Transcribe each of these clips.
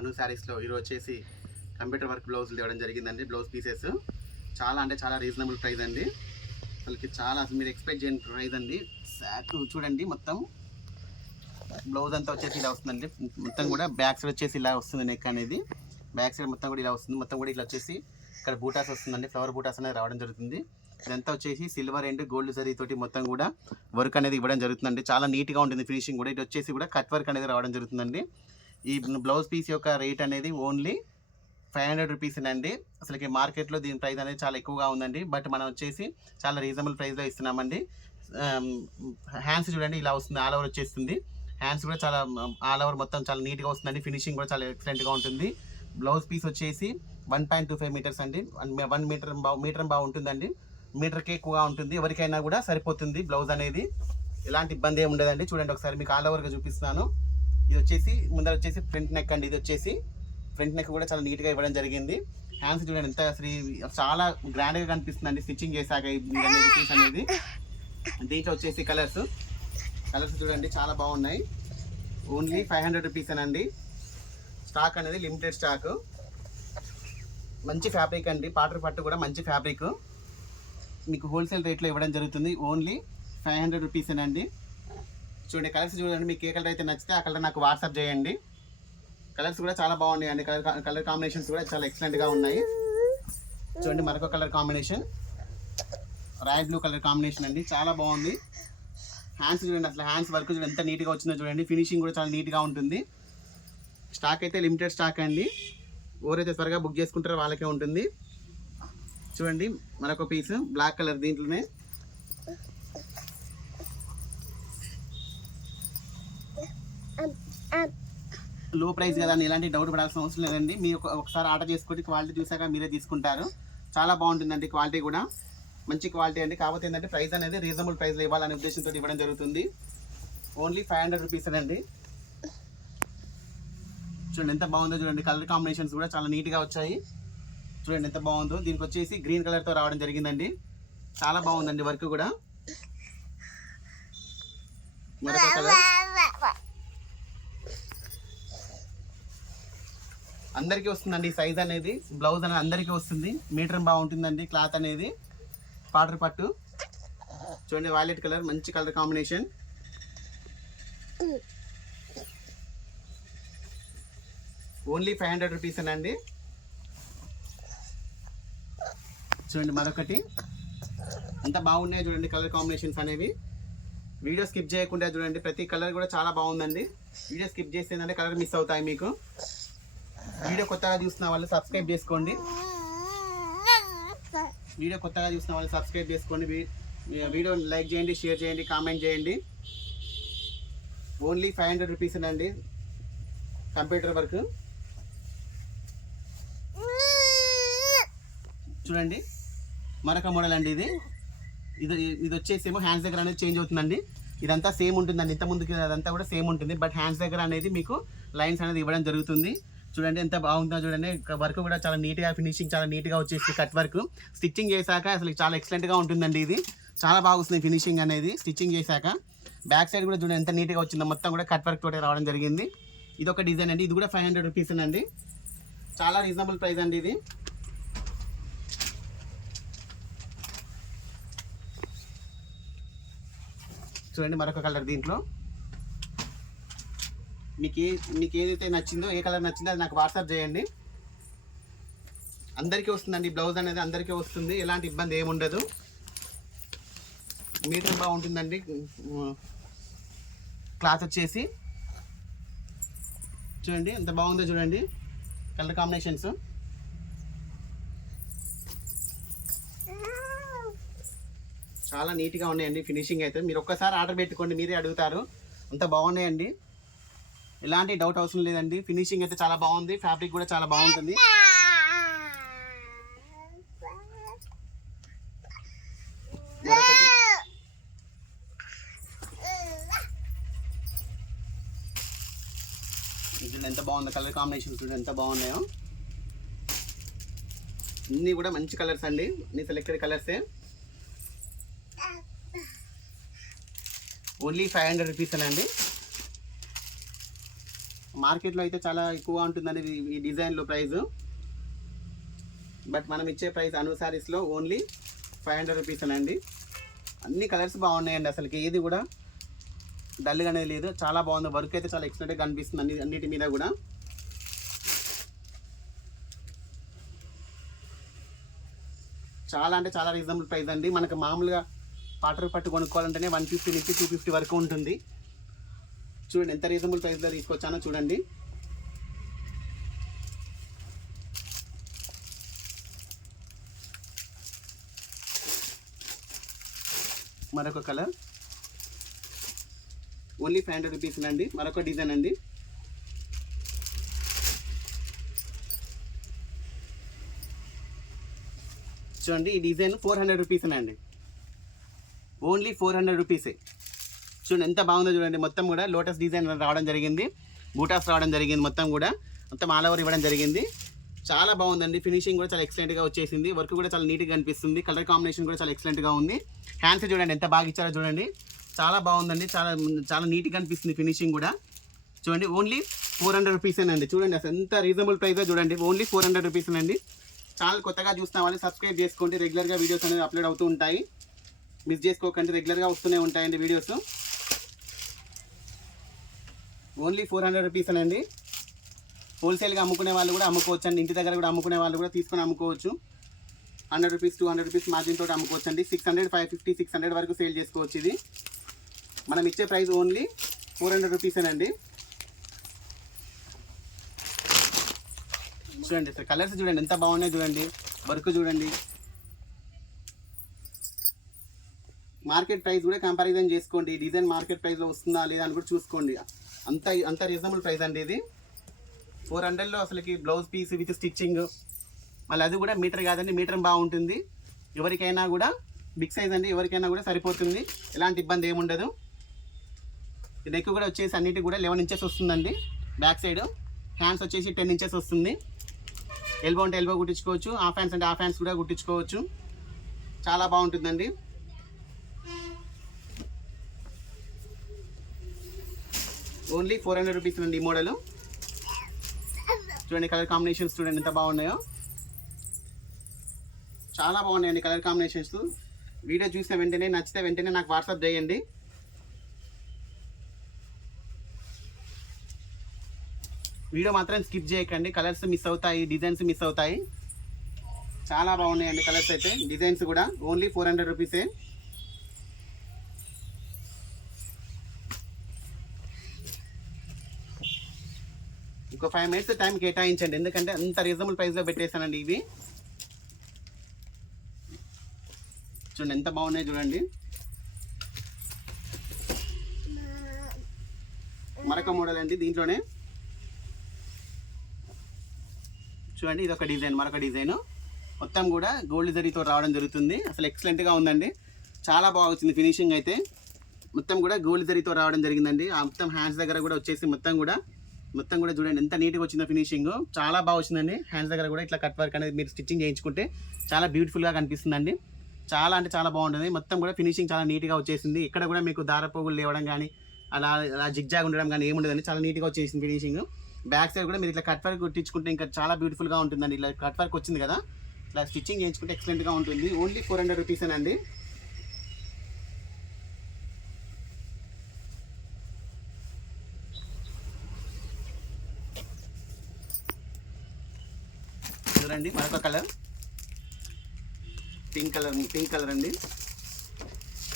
అను శారీస్లో ఈరోజు వచ్చేసి కంప్యూటర్ వర్క్ బ్లౌజులు ఇవ్వడం జరిగిందండి. బ్లౌజ్ పీసెస్ చాలా అంటే చాలా రీజనబుల్ ప్రైస్ అండి. అసలుకి చాలా అసలు మీరు ఎక్స్పెక్ట్ చేయని ప్రైస్ అండి. చూడండి మొత్తం బ్లౌజ్ అంతా వచ్చేసి ఇలా వస్తుందండి. మొత్తం కూడా బ్యాక్ సైడ్ వచ్చేసి ఇలా వస్తుంది. నెక్ అనేది బ్యాక్ సైడ్ మొత్తం కూడా ఇలా వస్తుంది. మొత్తం కూడా ఇలా వచ్చేసి ఇక్కడ బూటాస్ వస్తుందండి. ఫ్లవర్ బూటాస్ అనేది రావడం జరుగుతుంది. ఇదంతా వచ్చేసి సిల్వర్ అండ్ గోల్డ్ జరీ తోటి మొత్తం కూడా వర్క్ అనేది ఇవ్వడం జరుగుతుందండి. చాలా నీట్గా ఉంటుంది ఫినిషింగ్ కూడా. ఇది వచ్చేసి కూడా కట్ వర్క్ అనేది రావడం జరుగుతుందండి. ఈ బ్లౌజ్ పీస్ యొక్క రేట్ అనేది ఓన్లీ 500 రూపీస్ అండి. అసలుకి మార్కెట్లో దీని ప్రైస్ అనేది చాలా ఎక్కువగా ఉందండి. బట్ మనం వచ్చేసి చాలా రీజనబుల్ ప్రైస్లో ఇస్తున్నామండి. హ్యాండ్స్ చూడండి ఇలా వస్తుంది. ఆల్ ఓవర్ వచ్చేస్తుంది. హ్యాండ్స్ కూడా చాలా ఆల్ ఓవర్ మొత్తం చాలా నీట్గా వస్తుందండి. ఫినిషింగ్ కూడా చాలా ఎక్సలెంట్గా ఉంటుంది. బ్లౌజ్ పీస్ వచ్చేసి 1.25 మీటర్స్ అండి. 1 మీటర్ బాగుంటుందండి. మీటర్కి ఎక్కువగా ఉంటుంది. ఎవరికైనా కూడా సరిపోతుంది బ్లౌజ్ అనేది. ఎలాంటి ఇబ్బంది ఏమి ఉండదండి. చూడండి ఒకసారి మీకు ఆల్ ఓవర్గా చూపిస్తున్నాను. ఇది వచ్చేసి ముందర వచ్చేసి ఫ్రంట్ నెక్ అండి. ఇది వచ్చేసి ఫ్రంట్ నెక్ కూడా చాలా నీట్గా ఇవ్వడం జరిగింది. హ్యాండ్స్ చూడండి ఎంత చాలా గ్రాండ్గా కనిపిస్తుందండి స్టిచ్చింగ్ చేశాక పీస్ అనేది. దీంట్లో వచ్చేసి కలర్స్ చూడండి చాలా బాగున్నాయి. ఓన్లీ 500 రూపీస్ అండి. స్టాక్ అనేది లిమిటెడ్ స్టాక్. మంచి ఫ్యాబ్రిక్ అండి. పాటర్ పట్టు కూడా మంచి ఫ్యాబ్రిక్ మీకు హోల్సేల్ రేట్లో ఇవ్వడం జరుగుతుంది. ఓన్లీ 500 రూపీస్ అండి. చూడండి కలర్స్ చూడండి. మీకు ఏ కలర్ అయితే నచ్చితే ఆ కలర్ నాకు వాట్సాప్ చేయండి. కలర్స్ కూడా చాలా బాగున్నాయి అండి. కలర్ కాంబినేషన్స్ కూడా చాలా ఎక్సలెంట్గా ఉన్నాయి. చూడండి మరొక colour combination royal blue colour combination అండి. చాలా బాగుంది. హ్యాండ్స్ చూడండి. అసలు హ్యాండ్స్ వర్క్ చూడండి ఎంత నీట్గా వచ్చిందో చూడండి. ఫినిషింగ్ కూడా చాలా నీట్గా ఉంటుంది. స్టాక్ అయితే లిమిటెడ్ స్టాక్ అండి. ఎవరైతే త్వరగా బుక్ చేసుకుంటారో వాళ్ళకే ఉంటుంది. చూడండి మరొక పీస్ బ్లాక్ కలర్. దీంట్లోనే లో ప్రైస్ కదా అని ఎలాంటి డౌట్ పడాల్సిన అవసరం లేదండి. మీరు ఒకసారి ఆర్డర్ చేసుకుంటే క్వాలిటీ చూసాక మీరే తీసుకుంటారు. చాలా బాగుంటుందండి. క్వాలిటీ కూడా మంచి క్వాలిటీ అండి. కాకపోతే ఏంటంటే ప్రైస్ అనేది రీజనబుల్ ప్రైస్లో ఇవ్వాలనే ఉద్దేశంతో ఇవ్వడం జరుగుతుంది. ఓన్లీ 500 రూపీస్ అండి. చూడండి ఎంత బాగుందో చూడండి. కలర్ కాంబినేషన్స్ కూడా చాలా నీట్గా వచ్చాయి. చూడండి ఎంత బాగుందో. దీనికి వచ్చేసి గ్రీన్ కలర్తో రావడం జరిగిందండి. చాలా బాగుందండి వర్క్ కూడా. మరొక కలర్ అందరికీ వస్తుందండి. సైజ్ అనేది బ్లౌజ్ అనేది అందరికీ వస్తుంది. మీటర్ బాగుంటుందండి. క్లాత్ అనేది పాటర్ పట్టు. చూడండి వైలెట్ కలర్ మంచి కలర్ కాంబినేషన్. ఓన్లీ 500 రూపీస్ అండి. చూడండి మరొకటి ఎంత బాగున్నాయి చూడండి కలర్ కాంబినేషన్స్ అనేవి. వీడియో స్కిప్ చేయకుండా చూడండి. ప్రతి కలర్ కూడా చాలా బాగుందండి. వీడియో స్కిప్ చేస్తే ఏంటంటే కలర్ మిస్ అవుతాయి మీకు. వీడియో కొత్తగా చూస్తున్న వాళ్ళు సబ్స్క్రైబ్ చేసుకోండి. వీడియో లైక్ చేయండి, షేర్ చేయండి, కామెంట్ చేయండి. ఓన్లీ 500 రూపీస్ అండి. కంప్యూటర్ వర్క్ చూడండి మరొక మోడల్ అండి. ఇది వచ్చేసేమో హ్యాండ్స్ దగ్గర అనేది చేంజ్ అవుతుందండి. ఇదంతా సేమ్ ఉంటుందండి. ఇంత ముందుకి అదంతా కూడా సేమ్ ఉంటుంది. బట్ హ్యాండ్స్ దగ్గర అనేది మీకు లైన్స్ అనేది ఇవ్వడం జరుగుతుంది. చూడండి ఎంత బాగుంటుందో చూడండి. వర్క్ కూడా చాలా నీట్గా ఫినిషింగ్ చాలా నీట్గా వచ్చేసి కట్ వర్క్ స్టిచ్చింగ్ చేశాక అసలు చాలా ఎక్సలెంట్గా ఉంటుందండి. ఇది చాలా బాగా వస్తుంది ఫినిషింగ్ అనేది స్టిచ్చింగ్ చేశాక. బ్యాక్ సైడ్ కూడా చూడండి ఎంత నీట్గా వచ్చిందో. మొత్తం కూడా కట్ వర్క్ తోటి రావడం జరిగింది. ఇది ఒక డిజైన్ అండి. ఇది కూడా 500 రూపీస్ అండి. చాలా రీజనబుల్ ప్రైస్ అండి ఇది. చూడండి మరొక కలర్. దీంట్లో మీకు ఏదైతే నచ్చిందో ఏ కలర్ నచ్చిందో అది నాకు వాట్సాప్ చేయండి. అందరికీ వస్తుందండి. బ్లౌజ్ అనేది అందరికీ వస్తుంది. ఎలాంటి ఇబ్బంది ఏముండదు. మీటర్ బాగుంటుందండి. క్లాత్ వచ్చేసి చూడండి ఎంత బాగుందో చూడండి కలర్ కాంబినేషన్స్. చాలా నీట్గా ఉన్నాయండి ఫినిషింగ్ అయితే. మీరు ఒక్కసారి ఆర్డర్ పెట్టుకోండి, మీరే అడుగుతారు. అంత బాగున్నాయండి. ఎలాంటి డౌట్ అవసరం లేదండి. ఫినిషింగ్ అయితే చాలా బాగుంది. ఫ్యాబ్రిక్ కూడా చాలా బాగుంటుంది. ఇది ఎంత బాగుందో కలర్ కాంబినేషన్ చూడండి ఎంత బాగున్నాయో. అన్నీ కూడా మంచి కలర్స్ అండి. అన్ని సెలెక్టెడ్ కలర్సే. ఓన్లీ 500 రూపీస్ అండి. మార్కెట్లో అయితే చాలా ఎక్కువ ఉంటుందండి ఈ డిజైన్లో ప్రైస్. బట్ మనం ఇచ్చే ప్రైస్ అను శారీస్లో ఓన్లీ 500 రూపీస్ అండి. అన్ని కలర్స్ బాగున్నాయండి, అసలుకి ఏది కూడా డల్గా అనేది లేదు. చాలా బాగుంది, వర్క్ అయితే చాలా ఎక్సలెంట్గా కనిపిస్తుంది అన్నిటి మీద కూడా. చాలా అంటే చాలా రీజనబుల్ ప్రైస్ అండి. మనకు మామూలుగా పాటరు పట్టు కొనుక్కోవాలంటేనే 150 నుంచి 250 వరకు ఉంటుంది. చూడండి ఎంత రీజనబుల్ ప్రైస్లో తీసుకొచ్చానో చూడండి. మరొక కలర్ ఓన్లీ 500 రూపీస్ అండి. మరొక డిజైన్ అండి. చూడండి ఈ డిజైన్ 400 రూపీస్ అండి. ఓన్లీ 400 రూపీసే. చూడండి ఎంత బాగుందో చూడండి. మొత్తం కూడా లోటస్ డిజైన్ రావడం జరిగింది, బూటాస్ రావడం జరిగింది, మొత్తం ఆల్ ఓవర్ ఇవ్వడం జరిగింది. చాలా బాగుందండి. ఫినిషింగ్ కూడా చాలా ఎక్సలెంట్గా వచ్చేసింది. వర్క్ కూడా చాలా నీట్గా కనిపిస్తుంది. కలర్ కాంబినేషన్ కూడా చాలా ఎక్సలెంట్గా ఉంది. హ్యాండ్స్ చూడండి ఎంత బాగా ఇచ్చారో చూడండి. చాలా బాగుందండి, చాలా చాలా నీట్గా కనిపిస్తుంది ఫినిషింగ్ కూడా. చూడండి ఓన్లీ 400 రూపీసేనండి. చూడండి అసలు ఎంత రీజనబుల్ ప్రైస్లో చూడండి. ఓన్లీ 400 రూపీసేనండి. ఛానల్ కొత్తగా చూస్తున్న వాళ్ళు సబ్స్క్రైబ్ చేసుకోండి. రెగ్యులర్గా వీడియోస్ అనేవి అప్లోడ్ అవుతూ ఉంటాయి, మిస్ చేసుకోకండి. రెగ్యులర్గా వస్తూనే ఉంటాయండి వీడియోస్. ఓన్లీ 400 రూపీసేనండి. హోల్సేల్గా అమ్ముకునే వాళ్ళు కూడా అమ్ముకోవచ్చు అండి. ఇంటి దగ్గర కూడా అమ్ముకునే వాళ్ళు కూడా తీసుకొని అమ్ముకోవచ్చు. 100 రూపీస్ 200 రూపీస్ మార్జిన్ తోటి అమ్ముకోవచ్చు అండి. 600 550 600 వరకు సేల్ చేసుకోవచ్చు. ఇది మనం ఇచ్చే ప్రైస్ ఓన్లీ 400 రూపీసేనండి. చూడండి సార్ కలర్స్ చూడండి ఎంత బాగున్నాయి చూడండి. వర్క్ చూడండి. మార్కెట్ ప్రైస్ కూడా కంపారిజన్ చేసుకోండి. డిజైన్ మార్కెట్ ప్రైస్లో వస్తుందా లేదా అని కూడా చూసుకోండి. అంత రీజనబుల్ ప్రైస్ అండి ఇది. 400లో అసలుకి బ్లౌజ్ పీస్ విత్ స్టిచ్చింగ్, మళ్ళీ అది కూడా మీటర్ కాదండి, మీటర్ బాగుంటుంది. ఎవరికైనా కూడా బిగ్ సైజ్ అండి, ఎవరికైనా కూడా సరిపోతుంది, ఎలాంటి ఇబ్బంది ఏముండదు. నెక్ కూడా వచ్చేసి అన్నిటికి కూడా 11 ఇంచెస్ వస్తుందండి. బ్యాక్ సైడ్ హ్యాండ్స్ వచ్చేసి 10 ఇంచెస్ వస్తుంది. ఎల్బో అంటే ఎల్బో కుట్టించుకోవచ్చు, హాఫ్ హ్యాండ్స్ అంటే హాఫ్ హ్యాండ్స్ కూడా కుట్టించుకోవచ్చు. చాలా బాగుంటుందండి. ఓన్లీ 400 రూపీస్ అండి ఈ మోడల్. చూడండి కలర్ కాంబినేషన్స్ చూడండి ఎంత బాగున్నాయో. చాలా బాగున్నాయండి కలర్ కాంబినేషన్స్. వీడియో చూసిన వెంటనే నచ్చితే వెంటనే నాకు వాట్సాప్ చేయండి. వీడియో మాత్రం స్కిప్ చేయకండి, కలర్స్ మిస్ అవుతాయి, డిజైన్స్ మిస్ అవుతాయి. చాలా బాగున్నాయండి కలర్స్ అయితే, డిజైన్స్ కూడా. ఓన్లీ 400 రూపీసే. ఇంకో 5 మినిట్స్ టైం కేటాయించండి, ఎందుకంటే అంత రీజనబుల్ ప్రైస్లో పెట్టేశానండి ఇవి. చూడండి ఎంత బాగున్నాయి చూడండి. మరొక మోడల్ అండి దీంట్లోనే. చూడండి ఇది ఒక డిజైన్, మరొక డిజైన్. మొత్తం కూడా గోల్డ్ జరీతో రావడం జరుగుతుంది. అసలు ఎక్సలెంట్గా ఉందండి, చాలా బాగా వచ్చింది ఫినిషింగ్ అయితే. మొత్తం కూడా గోల్డ్ జరీతో రావడం జరిగిందండి. ఆ మొత్తం హ్యాండ్స్ దగ్గర కూడా వచ్చేసి మొత్తం కూడా చూడండి ఎంత నీట్గా వచ్చిందో ఫినిషింగ్. చాలా బాగా వచ్చిందండి. హ్యాండ్స్ దగ్గర కూడా ఇట్లా కట్ వర్క్ అనేది మీరు స్టిచ్చింగ్ చేయించుకుంటే చాలా బ్యూటిఫుల్గా కనిపిస్తుందండి. చాలా అంటే చాలా బాగుంటుంది. మొత్తం కూడా ఫినిషింగ్ చాలా నీట్గా వచ్చేసింది. ఇక్కడ కూడా మీకు దారపోగులు లేవడం కానీ అలా జిగ్జాగ్ ఉండడం కానీ ఏముండదండి, చాలా నీట్గా వచ్చేసింది ఫినిషింగ్. బ్యాక్ సైడ్ కూడా మీరు ఇట్లా కట్ వర్క్ కుట్టించుకుంటే ఇంకా చాలా బ్యూటిఫుల్గా ఉంటుందండి. ఇలా కట్ వర్క్ వచ్చింది కదా, ఇట్లా స్టిచ్చింగ్ చేయించుకుంటే ఎక్సలెంట్గా ఉంటుంది. ఓన్లీ 400 రూపీసేనండి. చూడండి మరొక కలర్ పింక్ కలర్ అండి.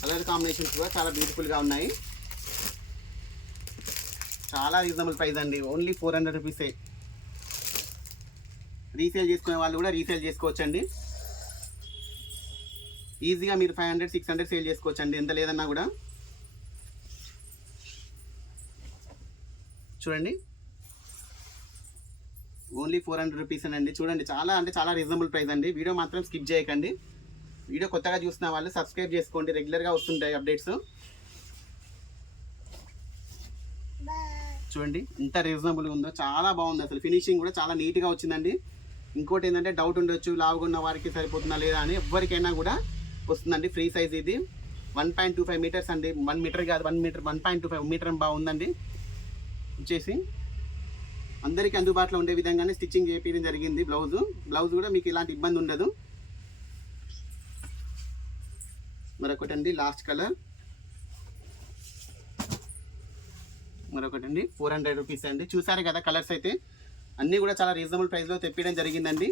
కలర్ కాంబినేషన్స్ కూడా చాలా బ్యూటిఫుల్గా ఉన్నాయి. చాలా రీజనబుల్ ప్రైస్ అండి. ఓన్లీ 400 రూపీసే. రీసేల్ చేసుకునే వాళ్ళు కూడా రీసేల్ చేసుకోవచ్చండి. ఈజీగా మీరు 500 600 సేల్ చేసుకోవచ్చండి, ఎంత లేదన్నా కూడా. చూడండి ఓన్లీ 400 రూపీసేనండి. చూడండి చాలా అంటే చాలా రీజనబుల్ ప్రైస్ అండి. వీడియో మాత్రం స్కిప్ చేయకండి. వీడియో కొత్తగా చూస్తున్న వాళ్ళు సబ్స్క్రైబ్ చేసుకోండి, రెగ్యులర్గా వస్తుంటాయి అప్డేట్స్. చూడండి ఎంత రీజనబుల్గా ఉందో, చాలా బాగుంది. అసలు ఫినిషింగ్ కూడా చాలా నీట్గా వచ్చిందండి. ఇంకోటి ఏంటంటే డౌట్ ఉండొచ్చు, లావుగా ఉన్న వారికి సరిపోతుందా లేదా అని. ఎవరికైనా కూడా వస్తుందండి. ఫ్రీ సైజ్ ఇది. 1.25 మీటర్స్ అండి. 1 మీటర్ కాదు, 1 మీటర్ 1.25 మీటర్ బాగుందండి వచ్చేసి. అందరికీ అందుబాటులో ఉండే విధంగానే స్టిచ్చింగ్ చేయించడం జరిగింది. బ్లౌజ్ కూడా మీకు ఎలాంటి ఇబ్బంది ఉండదు. మరొకటండి లాస్ట్ కలర్, మరొకటండి 400 రూపీస్ అండి. చూసారు కదా కలర్స్ అయితే అన్నీ కూడా చాలా రీజనబుల్ ప్రైస్లో తెప్పించడం జరిగిందండి.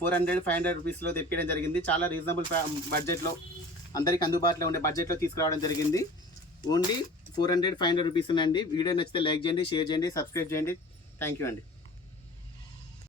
400-500 రూపీస్లో తెప్పించడం జరిగింది. చాలా రీజనబుల్ బడ్జెట్లో, అందరికీ అందుబాటులో ఉండే బడ్జెట్లో తీసుకురావడం జరిగింది. ఓన్లీ 400-500 రూపీస్ అండి. వీడియో నచ్చితే లైక్ చేయండి, షేర్ చేయండి, సబ్స్క్రైబ్ చేయండి. థ్యాంక్ యూ అండి.